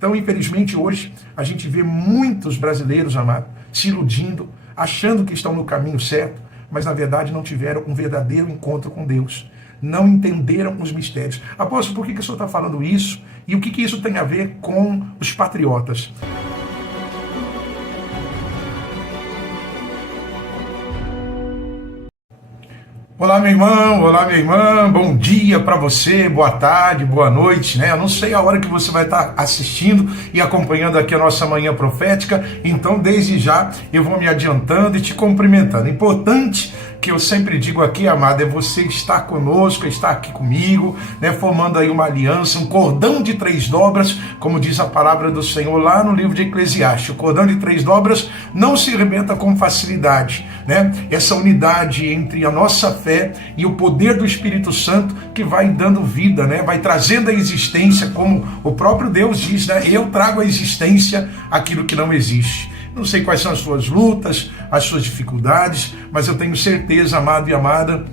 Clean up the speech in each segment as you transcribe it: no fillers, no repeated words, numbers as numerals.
Então, infelizmente, hoje a gente vê muitos brasileiros, amado, se iludindo, achando que estão no caminho certo, mas na verdade não tiveram um verdadeiro encontro com Deus. Não entenderam os mistérios. Apóstolo, por que o senhor está falando isso? E o que isso tem a ver com os patriotas? Olá, meu irmão, olá, minha irmã, bom dia para você, boa tarde, boa noite, né? Eu não sei a hora que você vai estar assistindo e acompanhando aqui a nossa manhã profética, então desde já eu vou me adiantando e te cumprimentando. Importante que eu sempre digo aqui, amado, é você estar conosco, estar aqui comigo, né, formando aí uma aliança, um cordão de 3 dobras, como diz a palavra do Senhor lá no livro de Eclesiastes. O cordão de 3 dobras não se arrebenta com facilidade, né? Essa unidade entre a nossa fé e o poder do Espírito Santo que vai dando vida, né? Vai trazendo a existência, como o próprio Deus diz, né? Eu trago à existência aquilo que não existe. Não sei quais são as suas lutas, as suas dificuldades, mas eu tenho certeza, amado e amada,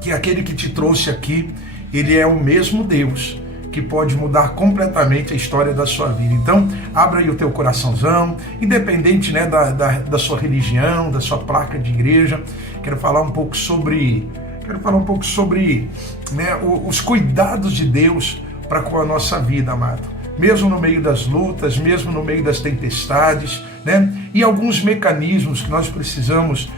que aquele que te trouxe aqui, ele é o mesmo Deus que pode mudar completamente a história da sua vida. Então, abra aí o teu coraçãozão, independente, né, da sua religião, da sua placa de igreja. Quero falar um pouco sobre, né, os cuidados de Deus para com a nossa vida, amado. Mesmo no meio das lutas, mesmo no meio das tempestades, né? E alguns mecanismos que nós precisamos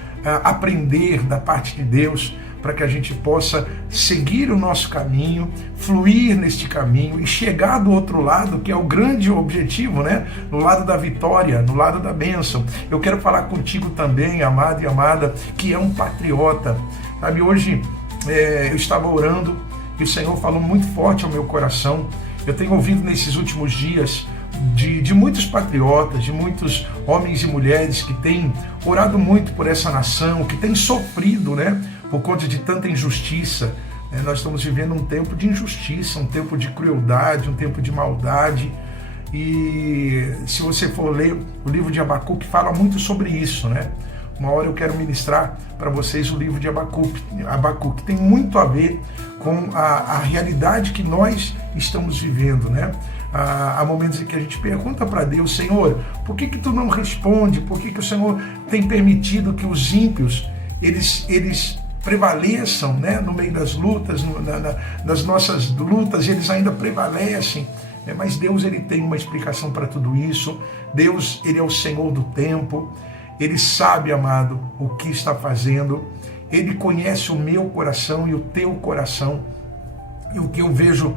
aprender da parte de Deus para que a gente possa seguir o nosso caminho, fluir neste caminho e chegar do outro lado, que é o grande objetivo, né? No lado da vitória, no lado da bênção. Eu quero falar contigo também, amado e amada, que é um patriota. Sabe, hoje eu estava orando e o Senhor falou muito forte ao meu coração. Eu tenho ouvido nesses últimos dias de muitos patriotas, de muitos homens e mulheres que têm orado muito por essa nação, que têm sofrido, né, por conta de tanta injustiça. Nós estamos vivendo um tempo de injustiça, um tempo de crueldade, um tempo de maldade. E se você for ler o livro de Abacuque, fala muito sobre isso, né? Uma hora eu quero ministrar para vocês o livro de Abacuque. Tem muito a ver com a realidade que nós estamos vivendo, né? Há momentos em que a gente pergunta para Deus: Senhor, por que tu não responde? Por que o Senhor tem permitido que os ímpios, eles prevaleçam, né? No meio das lutas, nas nossas lutas, eles ainda prevalecem. Mas Deus, ele tem uma explicação para tudo isso. Deus, ele é o Senhor do tempo. Ele sabe, amado, o que está fazendo. Ele conhece o meu coração e o teu coração. E o que eu vejo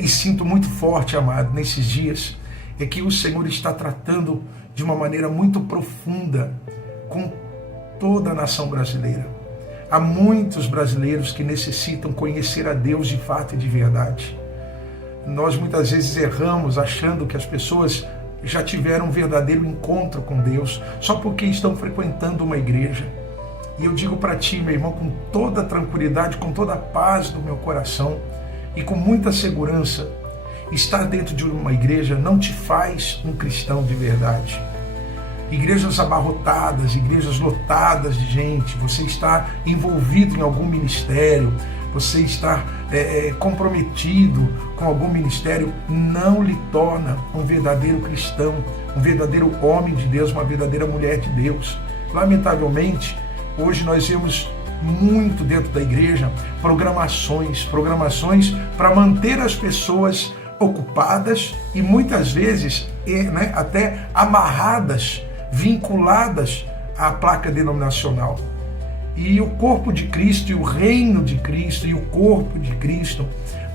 e sinto muito forte, amado, nesses dias, é que o Senhor está tratando de uma maneira muito profunda com toda a nação brasileira. Há muitos brasileiros que necessitam conhecer a Deus de fato e de verdade. Nós muitas vezes erramos achando que as pessoas já tiveram um verdadeiro encontro com Deus só porque estão frequentando uma igreja. E eu digo para ti, meu irmão, com toda a tranquilidade, com toda a paz do meu coração e com muita segurança, estar dentro de uma igreja não te faz um cristão de verdade. Igrejas abarrotadas, igrejas lotadas de gente, você está envolvido em algum ministério, você está comprometido com algum ministério, não lhe torna um verdadeiro cristão, um verdadeiro homem de Deus, uma verdadeira mulher de Deus. Lamentavelmente, hoje nós vemos muito dentro da igreja programações para manter as pessoas ocupadas e muitas vezes, né, até amarradas, vinculadas à placa denominacional. E o corpo de Cristo, e o reino de Cristo, e o corpo de Cristo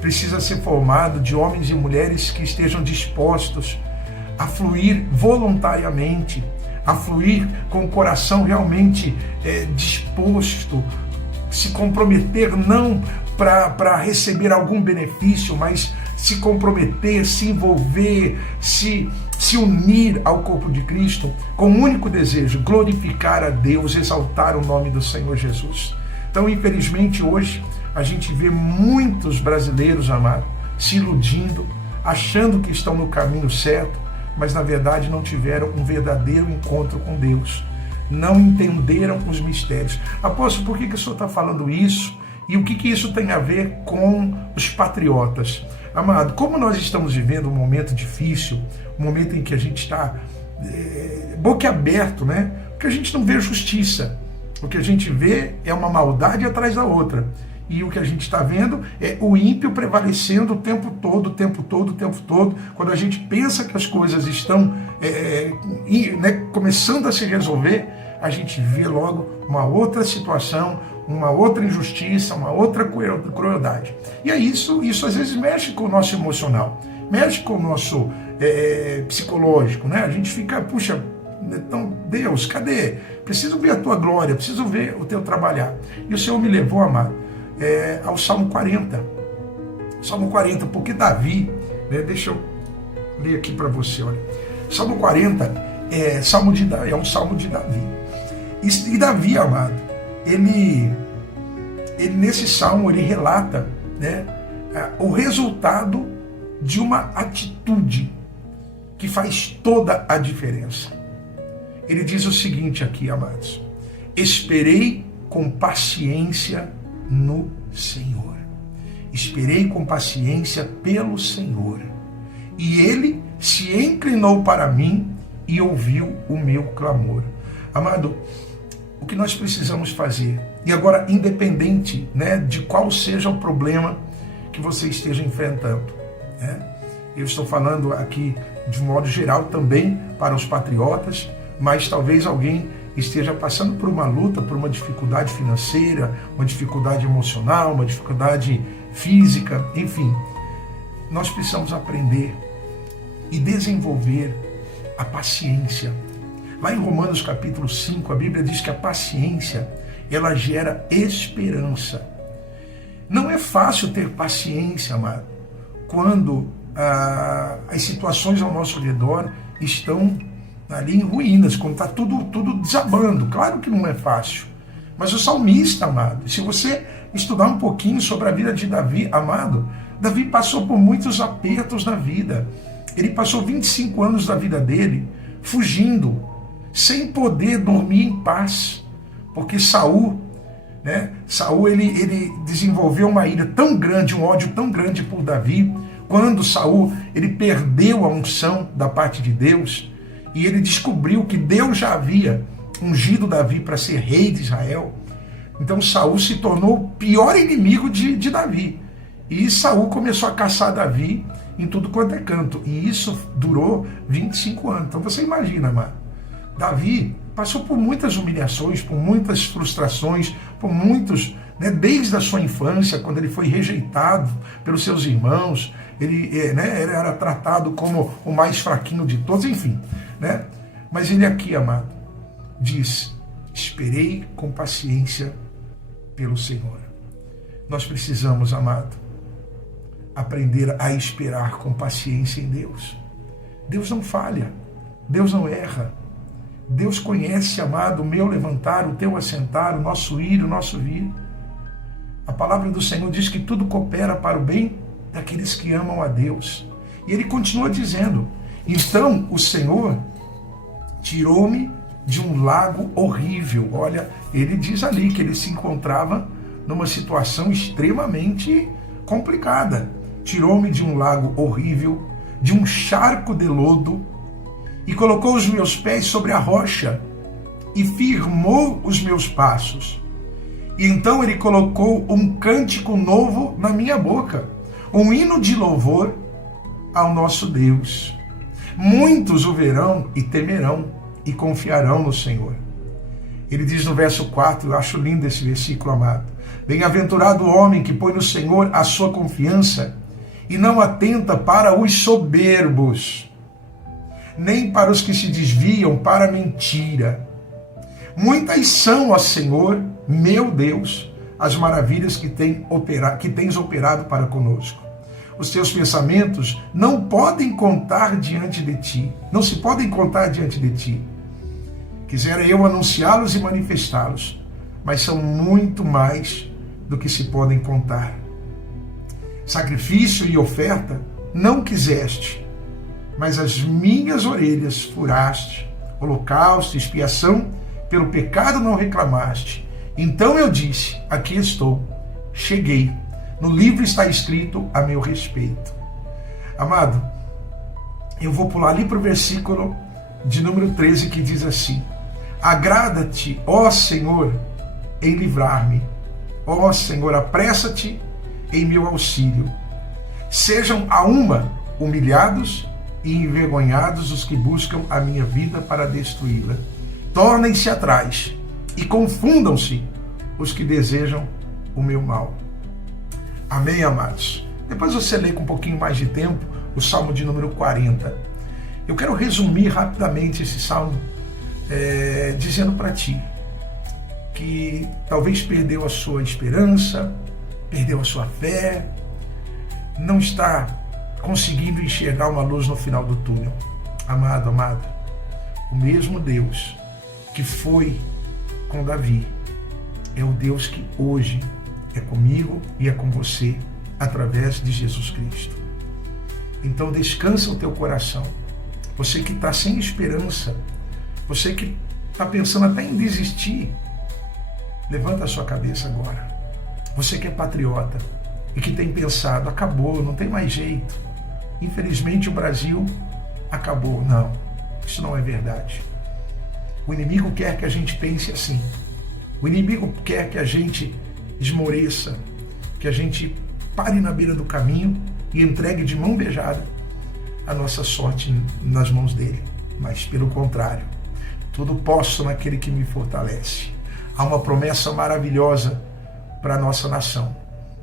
precisa ser formado de homens e mulheres que estejam dispostos a fluir voluntariamente, a fluir com o coração realmente disposto, se comprometer não para receber algum benefício, mas se comprometer, se envolver, se unir ao corpo de Cristo com o único desejo: glorificar a Deus, exaltar o nome do Senhor Jesus. Então, infelizmente, hoje a gente vê muitos brasileiros, amados, se iludindo, achando que estão no caminho certo, mas na verdade não tiveram um verdadeiro encontro com Deus. Não entenderam os mistérios. Apóstolo, por que o senhor está falando isso? E o que isso tem a ver com os patriotas? Amado, como nós estamos vivendo um momento difícil, um momento em que a gente está boquiaberto, né? Porque a gente não vê justiça. O que a gente vê é uma maldade atrás da outra. E o que a gente está vendo é o ímpio prevalecendo o tempo todo, Quando a gente pensa que as coisas estão começando a se resolver, a gente vê logo uma outra situação, uma outra injustiça, uma outra crueldade. E aí isso às vezes mexe com o nosso emocional, mexe com o nosso psicológico, né? A gente fica, puxa, então, Deus, cadê? Preciso ver a tua glória, preciso ver o teu trabalhar. E o Senhor me levou, amado, ao Salmo 40. Salmo 40, porque Davi, né, deixa eu ler aqui para você, olha. Salmo 40 é um salmo de Davi. E Davi, amado, ele nesse salmo, ele relata, né, o resultado de uma atitude que faz toda a diferença. Ele diz o seguinte aqui, amados: esperei com paciência no Senhor. Esperei com paciência pelo Senhor. E Ele se inclinou para mim e ouviu o meu clamor. Amado, o que nós precisamos fazer, e agora independente, né, de qual seja o problema que você esteja enfrentando, né? Eu estou falando aqui de modo geral também para os patriotas, mas talvez alguém esteja passando por uma luta, por uma dificuldade financeira, uma dificuldade emocional, uma dificuldade física, enfim. Nós precisamos aprender e desenvolver a paciência. Lá em Romanos capítulo 5, a Bíblia diz que a paciência, ela gera esperança. Não é fácil ter paciência, amado, quando as situações ao nosso redor estão ali em ruínas, quando está tudo desabando. Claro que não é fácil. Mas o salmista, amado, se você estudar um pouquinho sobre a vida de Davi, amado, Davi passou por muitos apertos na vida. Ele passou 25 anos da vida dele fugindo, sem poder dormir em paz, porque Saul, né? Saul ele desenvolveu uma ira tão grande, um ódio tão grande por Davi, quando Saul ele perdeu a unção da parte de Deus, e ele descobriu que Deus já havia ungido Davi para ser rei de Israel. Então Saul se tornou o pior inimigo de Davi. E Saul começou a caçar Davi em tudo quanto é canto. E isso durou 25 anos. Então você imagina, mano. Davi passou por muitas humilhações, por muitas frustrações, por muitos, né, desde a sua infância, quando ele foi rejeitado pelos seus irmãos, ele era tratado como o mais fraquinho de todos, enfim, né? Mas ele aqui, amado, diz: esperei com paciência pelo Senhor. Nós precisamos, amado, aprender a esperar com paciência em Deus. Deus não falha, Deus não erra. Deus conhece, amado, o meu levantar, o teu assentar, o nosso ir, o nosso vir. A palavra do Senhor diz que tudo coopera para o bem daqueles que amam a Deus. E ele continua dizendo: então o Senhor tirou-me de um lago horrível. Olha, ele diz ali que ele se encontrava numa situação extremamente complicada. Tirou-me de um lago horrível, de um charco de lodo, e colocou os meus pés sobre a rocha, e firmou os meus passos. E então ele colocou um cântico novo na minha boca, um hino de louvor ao nosso Deus. Muitos o verão e temerão, e confiarão no Senhor. Ele diz no verso 4, eu acho lindo esse versículo, amado: bem-aventurado o homem que põe no Senhor a sua confiança, e não atenta para os soberbos, nem para os que se desviam para a mentira. Muitas são, ó Senhor, meu Deus, as maravilhas que tens operado para conosco. Os teus pensamentos não podem contar diante de ti, não se podem contar diante de ti. Quisera eu anunciá-los e manifestá-los, mas são muito mais do que se podem contar. Sacrifício e oferta não quiseste, mas as minhas orelhas furaste. Holocausto e expiação pelo pecado não reclamaste. Então eu disse: aqui estou, cheguei. No livro está escrito a meu respeito. Amado, eu vou pular ali para o versículo de número 13, que diz assim: agrada-te, ó Senhor, em livrar-me. Ó Senhor, apressa-te em meu auxílio. Sejam a uma humilhados e envergonhados os que buscam a minha vida para destruí-la. Tornem-se atrás e confundam-se os que desejam o meu mal. Amém, amados? Depois você lê com um pouquinho mais de tempo o Salmo de número 40. Eu quero resumir rapidamente esse Salmo dizendo para ti que talvez perdeu a sua esperança, perdeu a sua fé, não está conseguindo enxergar uma luz no final do túnel. Amado, amada, o mesmo Deus que foi com Davi é o Deus que hoje é comigo e é com você através de Jesus Cristo. Então descansa o teu coração. Você que está sem esperança, você que está pensando até em desistir, levanta a sua cabeça agora. Você que é patriota e que tem pensado, acabou, não tem mais jeito. Infelizmente o Brasil acabou. Não, isso não é verdade. O inimigo quer que a gente pense assim. O inimigo quer que a gente esmoreça, que a gente pare na beira do caminho e entregue de mão beijada a nossa sorte nas mãos dele. Mas pelo contrário, tudo posso naquele que me fortalece. Há uma promessa maravilhosa para a nossa nação.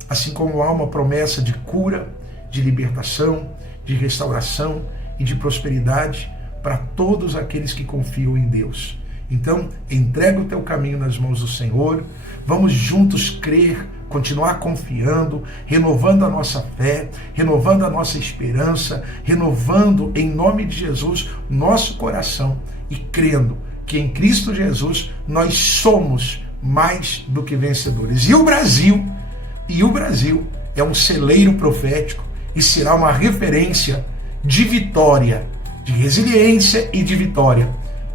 Assim como há uma promessa de cura, de libertação, de restauração e de prosperidade para todos aqueles que confiam em Deus. Então, entrega o teu caminho nas mãos do Senhor. Vamos juntos crer, continuar confiando, renovando a nossa fé, renovando a nossa esperança, renovando em nome de Jesus nosso coração e crendo que em Cristo Jesus nós somos mais do que vencedores. E o Brasil é um celeiro profético e será uma referência de vitória, de resiliência e de vitória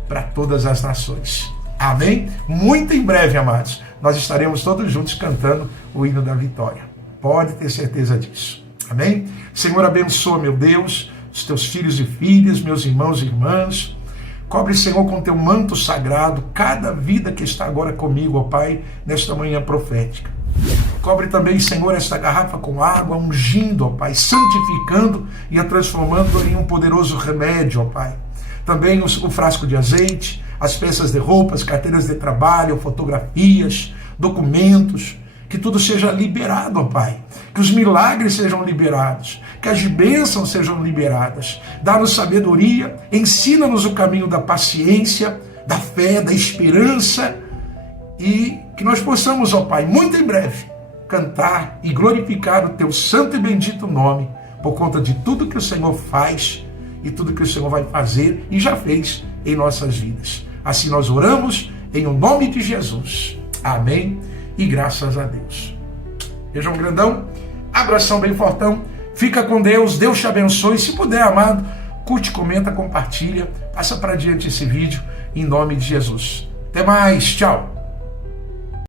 para todas as nações. Amém? Muito em breve, amados, nós estaremos todos juntos cantando o hino da vitória. Pode ter certeza disso. Amém? Senhor, abençoa, meu Deus, os teus filhos e filhas, meus irmãos e irmãs. Cobre, Senhor, com teu manto sagrado cada vida que está agora comigo, ó Pai, nesta manhã profética. Cobre também, Senhor, esta garrafa com água, ungindo, ó Pai, santificando e a transformando em um poderoso remédio, ó Pai. Também o frasco de azeite, as peças de roupas, carteiras de trabalho, fotografias, documentos, que tudo seja liberado, ó Pai. Que os milagres sejam liberados, que as bênçãos sejam liberadas. Dá-nos sabedoria, ensina-nos o caminho da paciência, da fé, da esperança, e que nós possamos, ó Pai, muito em breve, cantar e glorificar o teu santo e bendito nome, por conta de tudo que o Senhor faz e tudo que o Senhor vai fazer e já fez em nossas vidas. Assim nós oramos em o nome de Jesus. Amém e graças a Deus. Beijão grandão, abração bem fortão, fica com Deus, Deus te abençoe. Se puder, amado, curte, comenta, compartilha, passa para diante esse vídeo em nome de Jesus. Até mais, tchau.